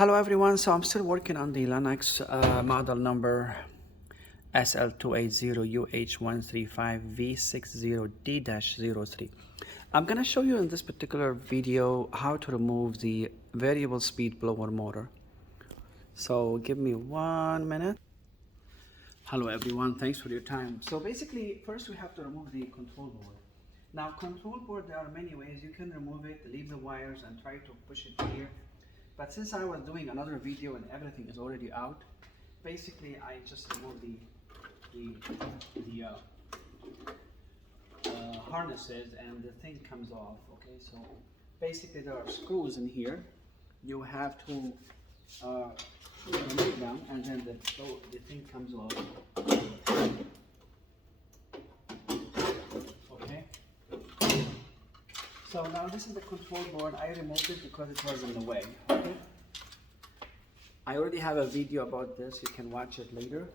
Hello everyone, so I'm still working on the Lennox model number SL280UH135V60D-03. I'm going to show you in this particular video how to remove the variable speed blower motor. So give me 1 minute. Hello everyone, thanks for your time. So basically, first we have to remove the control board. Now control board, there are many ways you can remove it, leave the wires and try to push it here. But since I was doing another video and everything is already out, basically I just remove the harnesses and the thing comes off. Okay, so basically there are screws in here. You have to remove them, and then the thing comes off. Okay. So now this is the control board. I removed it because it was in the way. Okay. I already have a video about this. You can watch it later.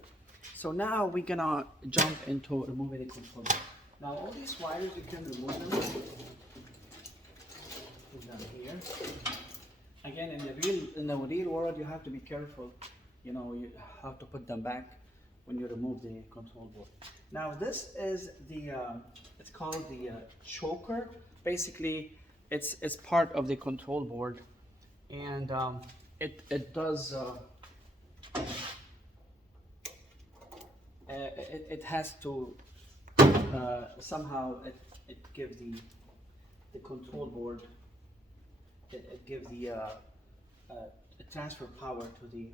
So now we're gonna jump into removing the control board. Now all these wires, you can remove them. Put them here. Again, in the real world, you have to be careful. You know, you have to put them back when you remove the control board. Now this is the it's called the choker. Basically, it's part of the control board, and it does it has to somehow it gives the control board, it gives the transfer power to the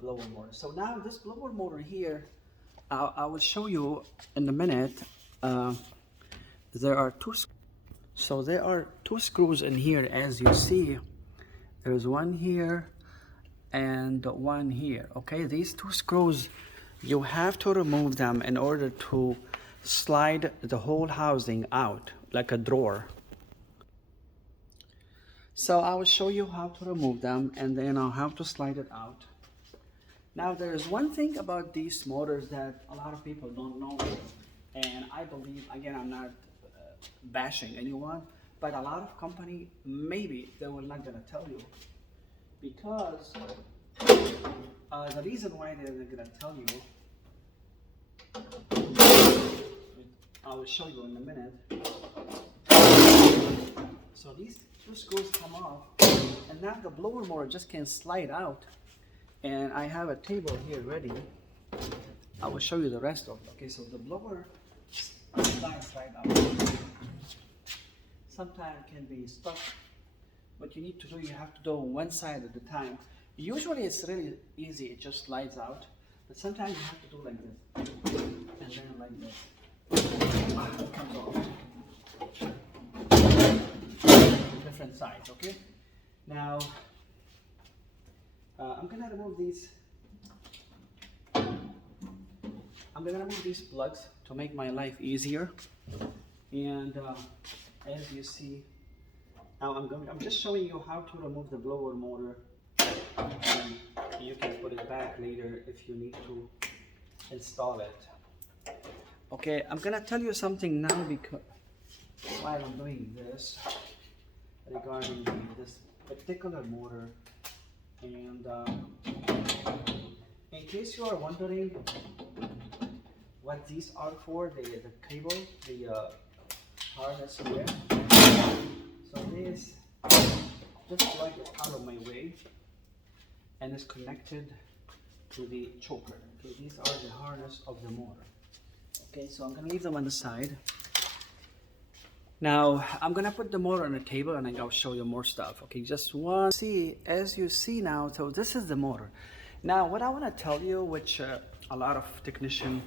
blower motor. So now this blower motor here, I will show you in a minute. There are two screws in here, as you see. There's one here and one here. Okay, these two screws, you have to remove them in order to slide the whole housing out like a drawer. So I will show you how to remove them, and then I'll have to slide it out. Now there's one thing about these motors that a lot of people don't know, and I believe, again, I'm not bashing anyone, but a lot of company, maybe they were not gonna tell you, because the reason why they're gonna tell you, I will show you in a minute. So these two screws come off, and now the blower motor just can slide out. And I have a table here ready. I will show you the rest of it. Okay, so the blower slides right out. Sometimes it can be stuck. What you need to do, you have to do one side at a time. Usually it's really easy, it just slides out. But sometimes you have to do like this, and then like this. It comes off. Different sides, okay? Now, I'm gonna remove these. I'm gonna remove these plugs to make my life easier. And as you see, now I'm just showing you how to remove the blower motor. And you can put it back later if you need to install it. Okay, I'm gonna tell you something now, because while I'm doing this, regarding this particular motor. And in case you are wondering what these are for, the cable, the harness here. So this plug is out of my way and is connected to the choker. Okay, these are the harness of the motor. Okay, so I'm gonna leave them on the side. Now I'm gonna put the motor on the table, and I'll show you more stuff. Okay, just one. As you see now, so this is the motor. Now what I want to tell you, which a lot of technicians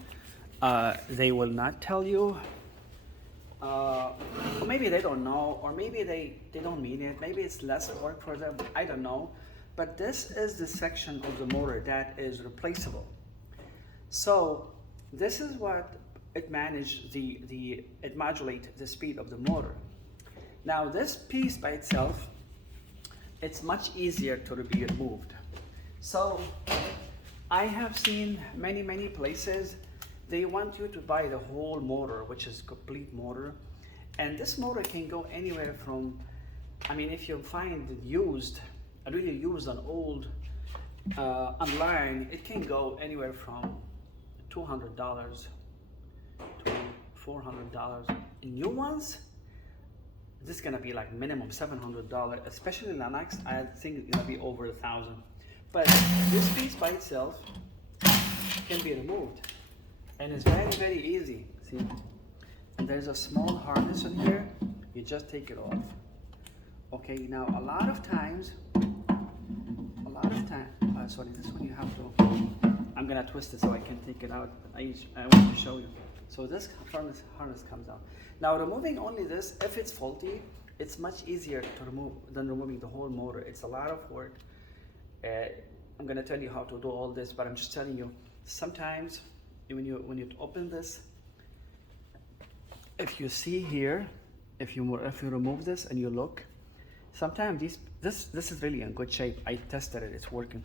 they will not tell you. Maybe they don't know, or maybe they don't mean it. Maybe it's less work for them. I don't know. But this is the section of the motor that is replaceable. So this is what it it modulates the speed of the motor. Now this piece by itself, it's much easier to be removed. So I have seen many places, they want you to buy the whole motor, which is complete motor. And this motor can go anywhere from, I mean, if you find it used really use an old online, it can go anywhere from $200 to $400. New ones, this is gonna be like minimum $700, especially Lennox. I think it's gonna be over 1,000. But this piece by itself can be removed, and it's very, very easy. See, and there's a small harness in here. You just take it off. Okay, now a lot of times, sorry, this one you have to, I'm gonna twist it so I can take it out. I want to show you. So this harness comes out. Now removing only this, if it's faulty, it's much easier to remove than removing the whole motor. It's a lot of work. I'm gonna tell you how to do all this, but I'm just telling you, sometimes when you open this, if you see here, if you remove this and you look, sometimes this is really in good shape. I tested it, it's working.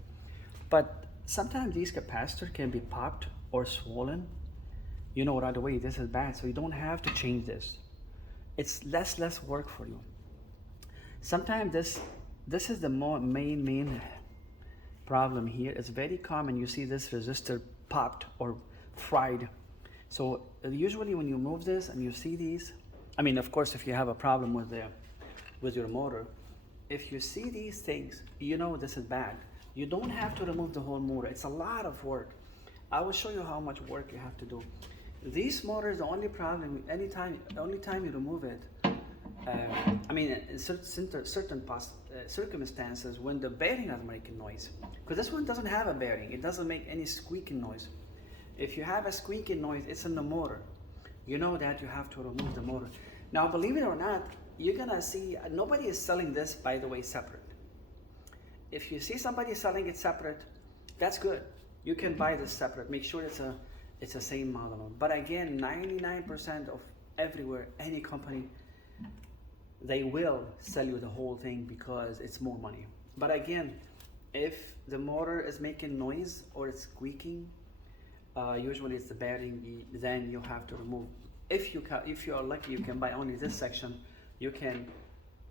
But sometimes these capacitors can be popped or swollen. You know right away this is bad, so you don't have to change this. It's less work for you. Sometimes this is the main problem here. It's very common. You see this resistor popped or fried. So usually when you move this and you see these, I mean, of course, if you have a problem with your motor, if you see these things, you know this is bad. You don't have to remove the whole motor. It's a lot of work. I will show you how much work you have to do. These motors, the only problem, the only time you remove it, I mean, in certain circumstances, when the bearing is making noise, because this one doesn't have a bearing, it doesn't make any squeaking noise. If you have a squeaking noise, it's in the motor. You know that you have to remove the motor. Now, believe it or not, you're gonna see, nobody is selling this, by the way, separate. If you see somebody selling it separate, that's good. You can buy this separate. Make sure it's the same model. But again, 99% of everywhere, any company, they will sell you the whole thing because it's more money. But again, if the motor is making noise or it's squeaking, usually it's the bearing, then you have to remove. If you are lucky, you can buy only this section. You can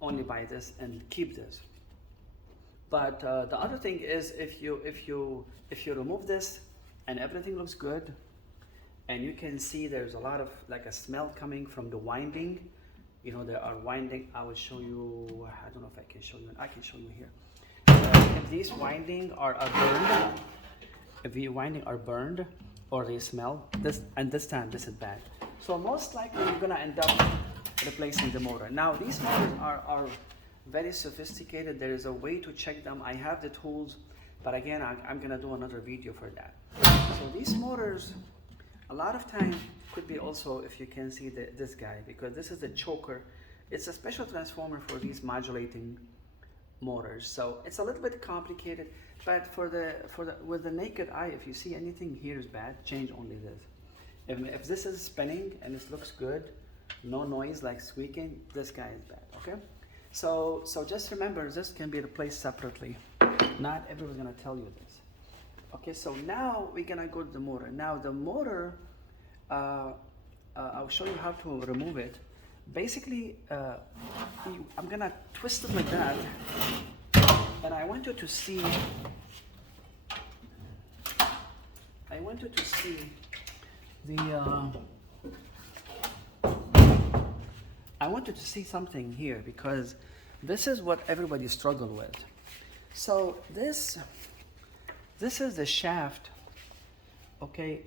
only buy this and keep this. But the other thing is, if you remove this and everything looks good, and you can see there's a lot of like a smell coming from the winding. You know, there are winding. I will show you. I don't know if I can show you. I can show you here. If these winding are burned, if the winding are burned or they smell, this time this is bad. So most likely you're gonna end up replacing the motor. Now these motors are very sophisticated. There is a way to check them. I have the tools, but again, I'm gonna do another video for that. So these motors, a lot of time could be also, if you can see this guy, because this is the choker. It's a special transformer for these modulating motors. So it's a little bit complicated, but with the naked eye, if you see anything here is bad, change only this. If this is spinning and it looks good, no noise like squeaking, this guy is bad, okay? So just remember, this can be replaced separately. Not everyone's gonna tell you this. Okay, so now we're gonna go to the motor. Now the motor, I'll show you how to remove it. Basically, I'm gonna twist it like that, and I want you to see I wanted to see something here, because this is what everybody struggle with. So this is the shaft. Okay,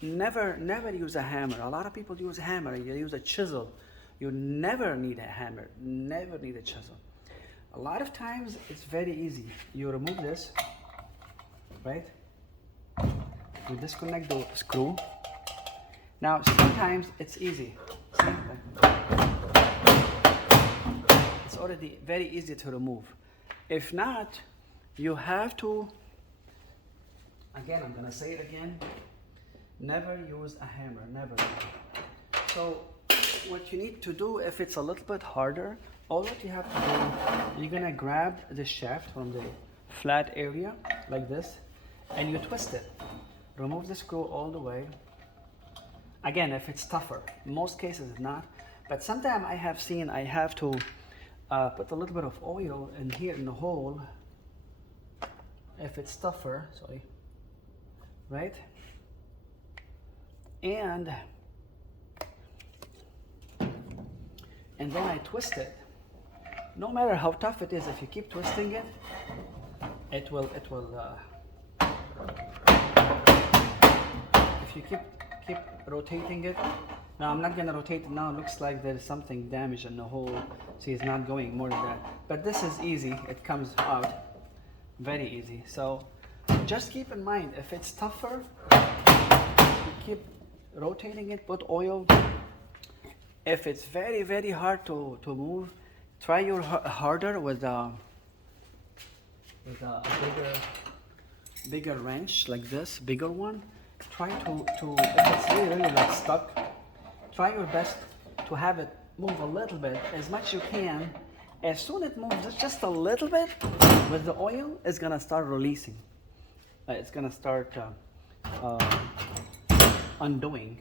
never use a hammer. A lot of people use a hammer. You use a chisel. You never need a hammer. Never need a chisel. A lot of times it's very easy. You remove this, right? You disconnect the screw. Now sometimes it's easy. See? It's already very easy to remove. If not, you have to, again, I'm gonna say it again, never use a hammer, never. So what you need to do, if it's a little bit harder, all that you have to do, you're gonna grab the shaft from the flat area like this, and you twist it. Remove the screw all the way. Again, if it's tougher, in most cases it's not, but sometimes I have to put a little bit of oil in here in the hole, if it's tougher, sorry, right? And then I twist it. No matter how tough it is, if you keep twisting it, it will if you keep rotating it. Now I'm not gonna rotate it now. It looks like there's something damaged in the hole. See, it's not going more than that. But this is easy. It comes out very easy. So just keep in mind, if it's tougher, you keep rotating it, put oil. If it's very, very hard to move, try your harder with a bigger wrench like this, bigger one. Try to if it's really like stuck, try your best to have it move a little bit, as much you can. As soon as it moves just a little bit with the oil, it's gonna start releasing. It's gonna start undoing.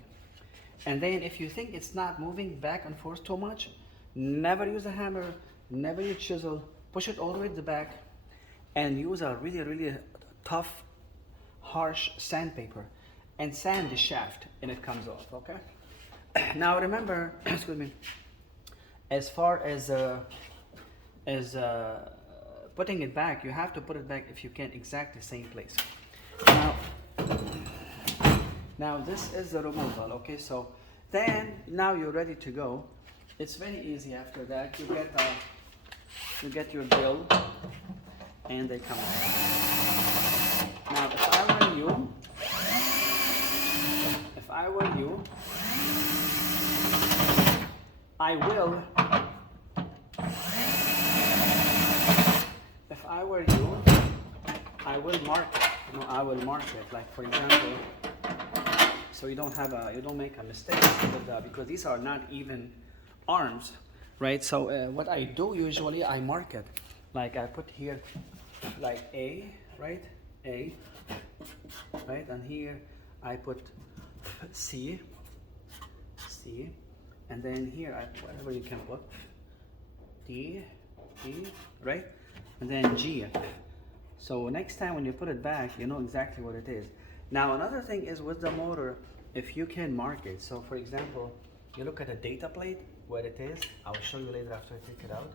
And then if you think it's not moving back and forth too much, never use a hammer, never use chisel, push it all the way to the back, and use a really, really tough, harsh sandpaper, and sand the shaft, and it comes off, okay? Now remember, excuse me, as far as putting it back, you have to put it back, if you can, exactly same place. Now this is the removal, okay? So then, now you're ready to go. It's very easy after that. You get your drill, and they come out. Now, if I were you, I will mark it. You know, I will mark it. Like for example, so you don't make a mistake because these are not even arms, right? So what I do usually, I mark it. Like I put here, like A, right? A, right? And here I put C, and then here I put whatever you can put, D, right? And then G. So next time when you put it back, you know exactly what it is. Now another thing is with the motor, if you can mark it. So for example, you look at a data plate, where it is. I'll show you later after I take it out.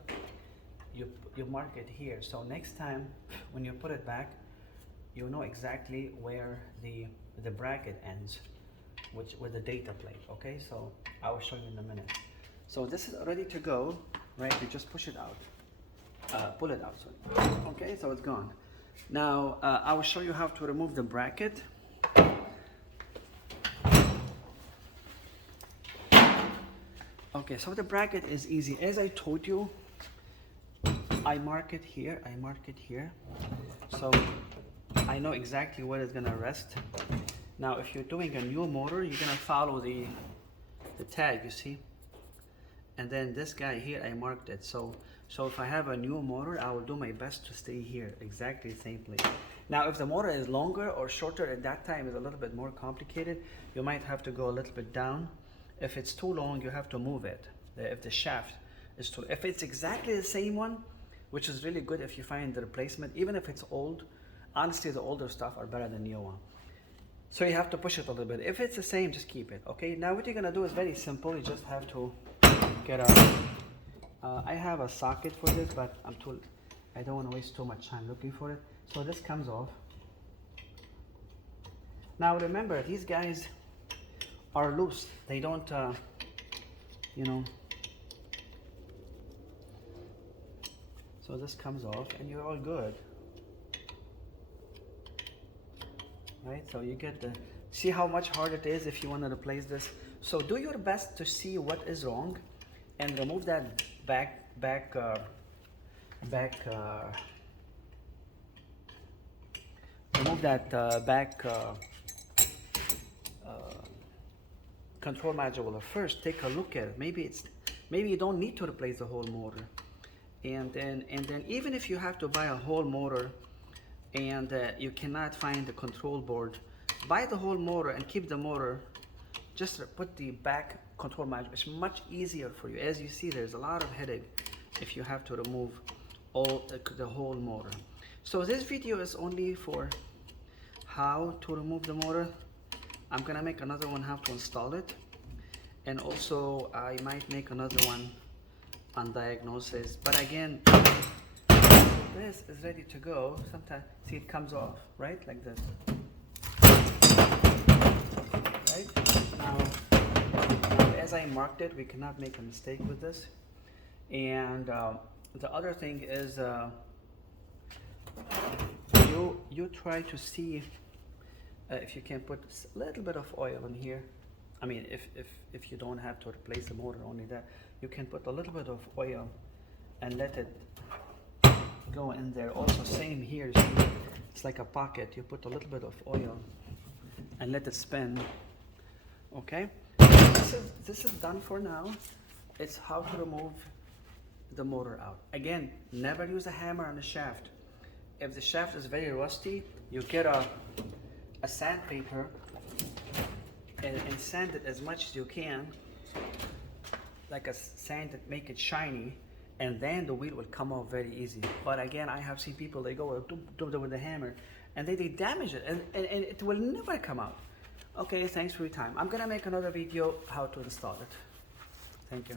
You mark it here. So next time when you put it back, you know exactly where the bracket ends, with the data plate, okay? So I will show you in a minute. So this is ready to go, right? You just push it out, pull it out, sorry. Okay, so it's gone. Now I will show you how to remove the bracket. Okay, so the bracket is easy. As I told you, I mark it here, so I know exactly where it's gonna rest. Now if you're doing a new motor, you're gonna follow the tag, you see? And then this guy here, I marked it. So if I have a new motor, I will do my best to stay here, exactly the same place. Now if the motor is longer or shorter, at that time is a little bit more complicated. You might have to go a little bit down. If it's too long, you have to move it. If the shaft is too, if it's exactly the same one, which is really good if you find the replacement, even if it's old, honestly the older stuff are better than new one. So you have to push it a little bit. If it's the same, just keep it, okay? Now what you're gonna do is very simple. You just have to get I have a socket for this, but I don't want to waste too much time looking for it. So this comes off. Now remember, these guys are loose. They don't, you know. So this comes off and you're all good. Right, so you get see how much harder it is if you want to replace this. So do your best to see what is wrong and remove that control module first. Take a look at it. Maybe you don't need to replace the whole motor, and then even if you have to buy a whole motor and you cannot find the control board, buy the whole motor and keep the motor. Just put the back control module. It's much easier for you. As you see, there's a lot of headache if you have to remove all the whole motor. So this video is only for how to remove the motor. I'm gonna make another one how to install it, and also I might make another one on diagnosis. But again, this is ready to go. Sometimes see it comes off, right, like this. Right now, as I marked it, we cannot make a mistake with this. And the other thing is, you try to see if you can put a little bit of oil in here. I mean, if you don't have to replace the motor, only that, you can put a little bit of oil and let it go in there. Also, same here, see, it's like a pocket. You put a little bit of oil and let it spin. Okay, this is done for now. It's how to remove the motor out. Again, never use a hammer on the shaft. If the shaft is very rusty, you get a sandpaper and sand it as much as you can, like a sand that make it shiny, and then the wheel will come off very easy. But again, I have seen people, they go with the hammer and they damage it, and it will never come out. Okay, thanks for your time. I'm gonna make another video how to install it. Thank you.